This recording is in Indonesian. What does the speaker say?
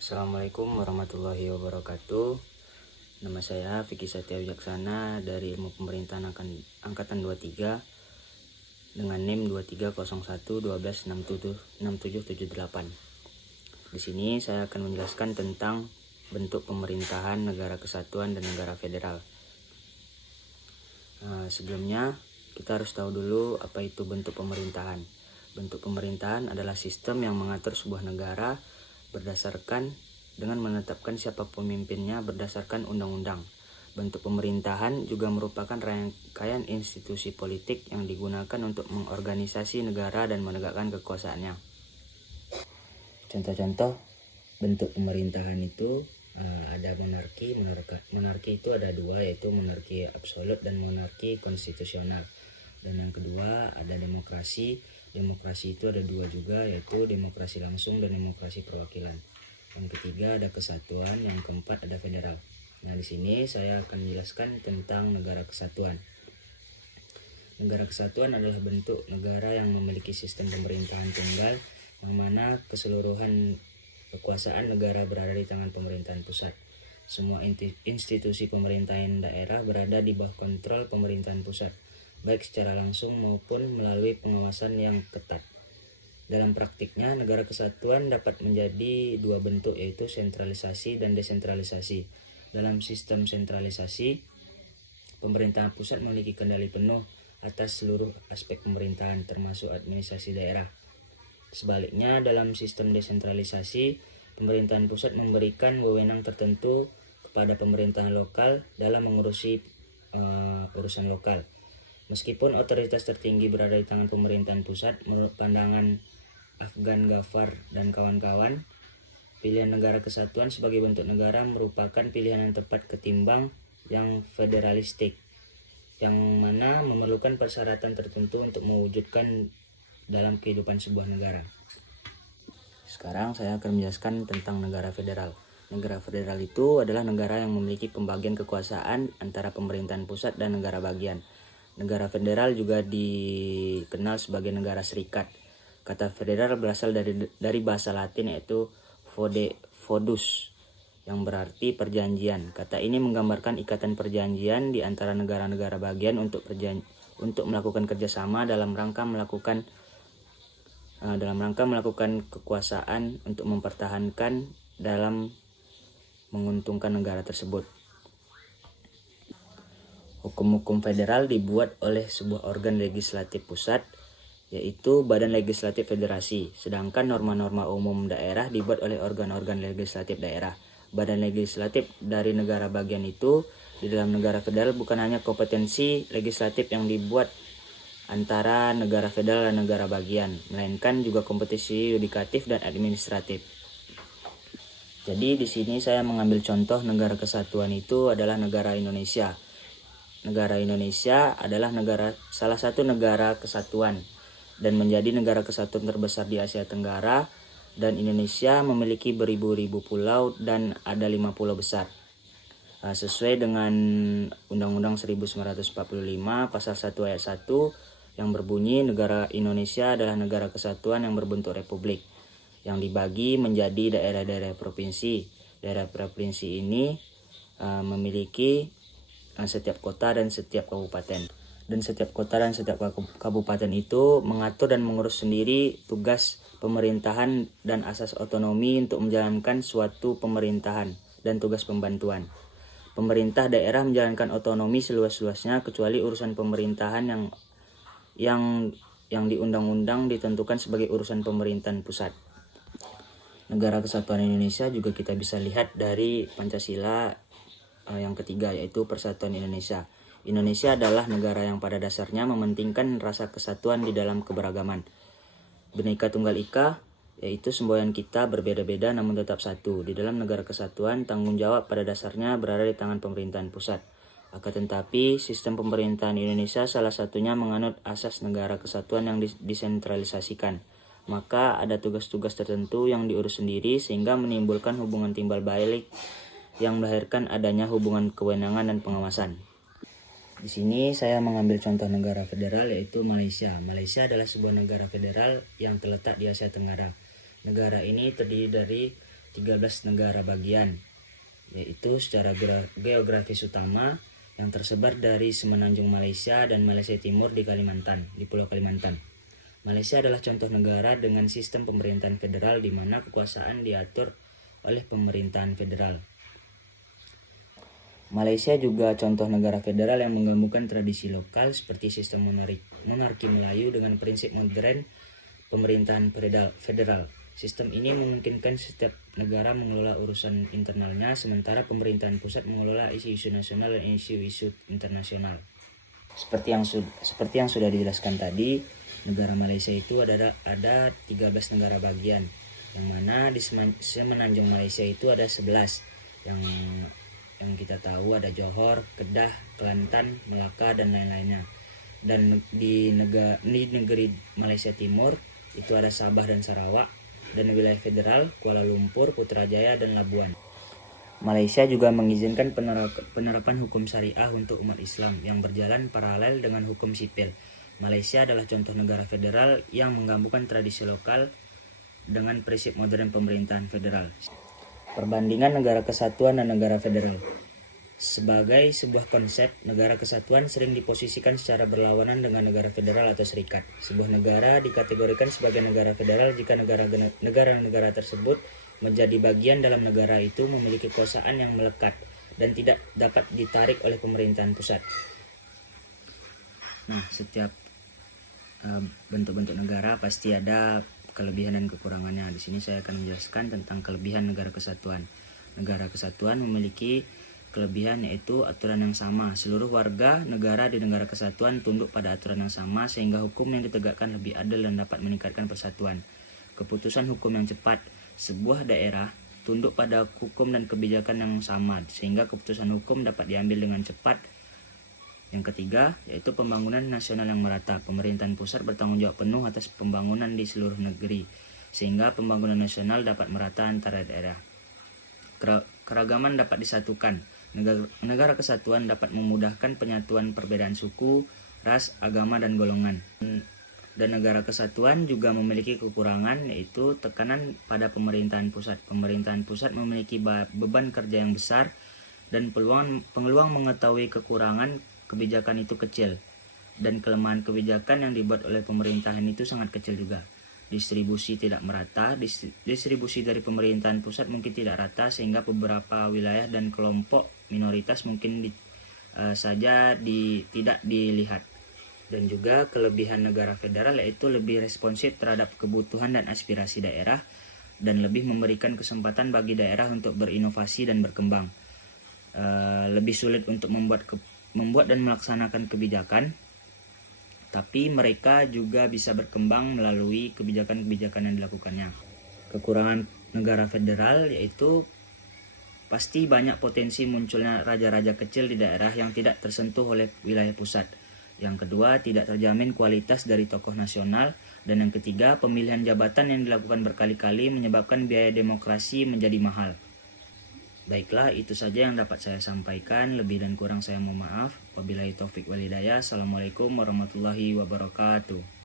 Assalamualaikum warahmatullahi wabarakatuh. Nama saya Vicky Satya Wijaksana dari Ilmu Pemerintahan Angkatan 23 dengan NIM 2301126778. Di sini saya akan menjelaskan tentang bentuk pemerintahan negara kesatuan dan negara federal. Sebelumnya kita harus tahu dulu apa itu bentuk pemerintahan. Bentuk pemerintahan adalah sistem yang mengatur sebuah negara berdasarkan dengan menetapkan siapa pemimpinnya berdasarkan undang-undang. Bentuk pemerintahan juga merupakan rangkaian institusi politik yang digunakan untuk mengorganisasi negara dan menegakkan kekuasaannya. Contoh-contoh bentuk pemerintahan itu ada monarki. Monarki itu ada dua, yaitu monarki absolut dan monarki konstitusional. Dan yang kedua ada demokrasi. Demokrasi itu ada dua juga, yaitu demokrasi langsung dan demokrasi perwakilan. Yang ketiga ada kesatuan, yang keempat ada federal. Nah, di sini saya akan menjelaskan tentang negara kesatuan. Negara kesatuan adalah bentuk negara yang memiliki sistem pemerintahan tunggal, yang mana keseluruhan kekuasaan negara berada di tangan pemerintahan pusat. Semua institusi pemerintahan daerah berada di bawah kontrol pemerintahan pusat, baik secara langsung maupun melalui pengawasan yang ketat. Dalam praktiknya, negara kesatuan dapat menjadi dua bentuk, yaitu sentralisasi dan desentralisasi. Dalam sistem sentralisasi, pemerintahan pusat memiliki kendali penuh atas seluruh aspek pemerintahan, termasuk administrasi daerah. Sebaliknya, dalam sistem desentralisasi, pemerintahan pusat memberikan wewenang tertentu kepada pemerintahan lokal dalam mengurusi urusan lokal. Meskipun otoritas tertinggi berada di tangan pemerintahan pusat, menurut pandangan Afgan Ghaffar dan kawan-kawan, pilihan negara kesatuan sebagai bentuk negara merupakan pilihan yang tepat ketimbang yang federalistik, yang mana memerlukan persyaratan tertentu untuk mewujudkan dalam kehidupan sebuah negara. Sekarang saya akan menjelaskan tentang negara federal. Negara federal itu adalah negara yang memiliki pembagian kekuasaan antara pemerintahan pusat dan negara bagian. Negara federal juga dikenal sebagai negara serikat. Kata federal berasal dari bahasa Latin, yaitu fodus, yang berarti perjanjian. Kata ini menggambarkan ikatan perjanjian di antara negara-negara bagian untuk melakukan kerjasama dalam rangka melakukan kekuasaan untuk mempertahankan dalam menguntungkan negara tersebut. Hukum-hukum federal dibuat oleh sebuah organ legislatif pusat, yaitu Badan Legislatif Federasi, sedangkan norma-norma umum daerah dibuat oleh organ-organ legislatif daerah. Badan legislatif dari negara bagian itu di dalam negara federal bukan hanya kompetensi legislatif yang dibuat antara negara federal dan negara bagian, melainkan juga kompetisi yudikatif dan administratif. Jadi di sini saya mengambil contoh negara kesatuan itu adalah negara Indonesia. Negara Indonesia adalah salah satu negara kesatuan dan menjadi negara kesatuan terbesar di Asia Tenggara, dan Indonesia memiliki beribu-ribu pulau dan ada 5 pulau besar. Sesuai dengan Undang-Undang 1945 Pasal 1 Ayat 1 yang berbunyi, negara Indonesia adalah negara kesatuan yang berbentuk republik, yang dibagi menjadi daerah-daerah provinsi. Daerah provinsi ini memiliki setiap kota dan setiap kabupaten. Dan setiap kota dan setiap kabupaten itu mengatur dan mengurus sendiri tugas pemerintahan dan asas otonomi untuk menjalankan suatu pemerintahan dan tugas pembantuan. Pemerintah daerah menjalankan otonomi seluas-luasnya kecuali urusan pemerintahan yang di undang-undang ditentukan sebagai urusan pemerintahan pusat. Negara Kesatuan Indonesia juga kita bisa lihat dari Pancasila yang ketiga, yaitu Persatuan Indonesia. Indonesia adalah negara yang pada dasarnya mementingkan rasa kesatuan di dalam keberagaman. Bhinneka Tunggal Ika, yaitu semboyan kita berbeda-beda namun tetap satu. Di dalam negara kesatuan, tanggung jawab pada dasarnya berada di tangan pemerintahan pusat. Akan tetapi, sistem pemerintahan Indonesia salah satunya menganut asas negara kesatuan yang disentralisasikan. Maka ada tugas-tugas tertentu yang diurus sendiri sehingga menimbulkan hubungan timbal balik yang melahirkan adanya hubungan kewenangan dan pengawasan. Di sini saya mengambil contoh negara federal, yaitu Malaysia. Malaysia adalah sebuah negara federal yang terletak di Asia Tenggara. Negara ini terdiri dari 13 negara bagian, yaitu secara geografis utama yang tersebar dari semenanjung Malaysia dan Malaysia Timur di Pulau Kalimantan. Malaysia adalah contoh negara dengan sistem pemerintahan federal di mana kekuasaan diatur oleh pemerintahan federal. Malaysia juga contoh negara federal yang menggabungkan tradisi lokal seperti sistem monarki Melayu dengan prinsip modern pemerintahan federal. Sistem ini memungkinkan setiap negara mengelola urusan internalnya, sementara pemerintahan pusat mengelola isu-isu nasional dan isu-isu internasional. Seperti yang sudah dijelaskan tadi, negara Malaysia itu ada 13 negara bagian, yang mana di semenanjung Malaysia itu ada 11 yang kita tahu ada Johor, Kedah, Kelantan, Melaka dan lain-lainnya. Dan di negeri Malaysia Timur itu ada Sabah dan Sarawak, dan wilayah federal Kuala Lumpur, Putrajaya dan Labuan. Malaysia juga mengizinkan penerapan hukum syariah untuk umat Islam yang berjalan paralel dengan hukum sipil. Malaysia adalah contoh negara federal yang menggabungkan tradisi lokal dengan prinsip modern pemerintahan federal. Perbandingan negara kesatuan dan negara federal. Sebagai sebuah konsep, negara kesatuan sering diposisikan secara berlawanan dengan negara federal atau serikat. Sebuah negara dikategorikan sebagai negara federal jika negara-negara tersebut menjadi bagian dalam negara itu memiliki kekuasaan yang melekat dan tidak dapat ditarik oleh pemerintahan pusat. Nah, setiap bentuk-bentuk negara pasti ada kelebihan dan kekurangannya. Di sini saya akan menjelaskan tentang kelebihan negara kesatuan. Negara kesatuan memiliki kelebihan yaitu aturan yang sama. Seluruh warga negara di negara kesatuan tunduk pada aturan yang sama sehingga hukum yang ditegakkan lebih adil dan dapat meningkatkan persatuan. Keputusan hukum yang cepat. Sebuah daerah tunduk pada hukum dan kebijakan yang sama sehingga keputusan hukum dapat diambil dengan cepat. Yang ketiga, yaitu pembangunan nasional yang merata. Pemerintahan pusat bertanggung jawab penuh atas pembangunan di seluruh negeri, sehingga pembangunan nasional dapat merata antara daerah. Keragaman dapat disatukan. Negara kesatuan dapat memudahkan penyatuan perbedaan suku, ras, agama, dan golongan. Dan negara kesatuan juga memiliki kekurangan, yaitu tekanan pada pemerintahan pusat. Pemerintahan pusat memiliki beban kerja yang besar, dan peluang mengetahui kekurangan kebijakan itu kecil, dan kelemahan kebijakan yang dibuat oleh pemerintahan itu sangat kecil juga. Distribusi tidak merata. Distribusi dari pemerintahan pusat mungkin tidak rata sehingga beberapa wilayah dan kelompok minoritas mungkin tidak dilihat. Dan juga kelebihan negara federal yaitu lebih responsif terhadap kebutuhan dan aspirasi daerah dan lebih memberikan kesempatan bagi daerah untuk berinovasi dan berkembang. Lebih sulit untuk membuat dan melaksanakan kebijakan, tapi mereka juga bisa berkembang melalui kebijakan-kebijakan yang dilakukannya. Kekurangan negara federal yaitu pasti banyak potensi munculnya raja-raja kecil di daerah yang tidak tersentuh oleh wilayah pusat. Yang kedua, tidak terjamin kualitas dari tokoh nasional. Dan yang ketiga, pemilihan jabatan yang dilakukan berkali-kali menyebabkan biaya demokrasi menjadi mahal. Baiklah, itu saja yang dapat saya sampaikan. Lebih dan kurang saya mohon maaf. Wabillahi taufik wal hidayah. Assalamualaikum warahmatullahi wabarakatuh.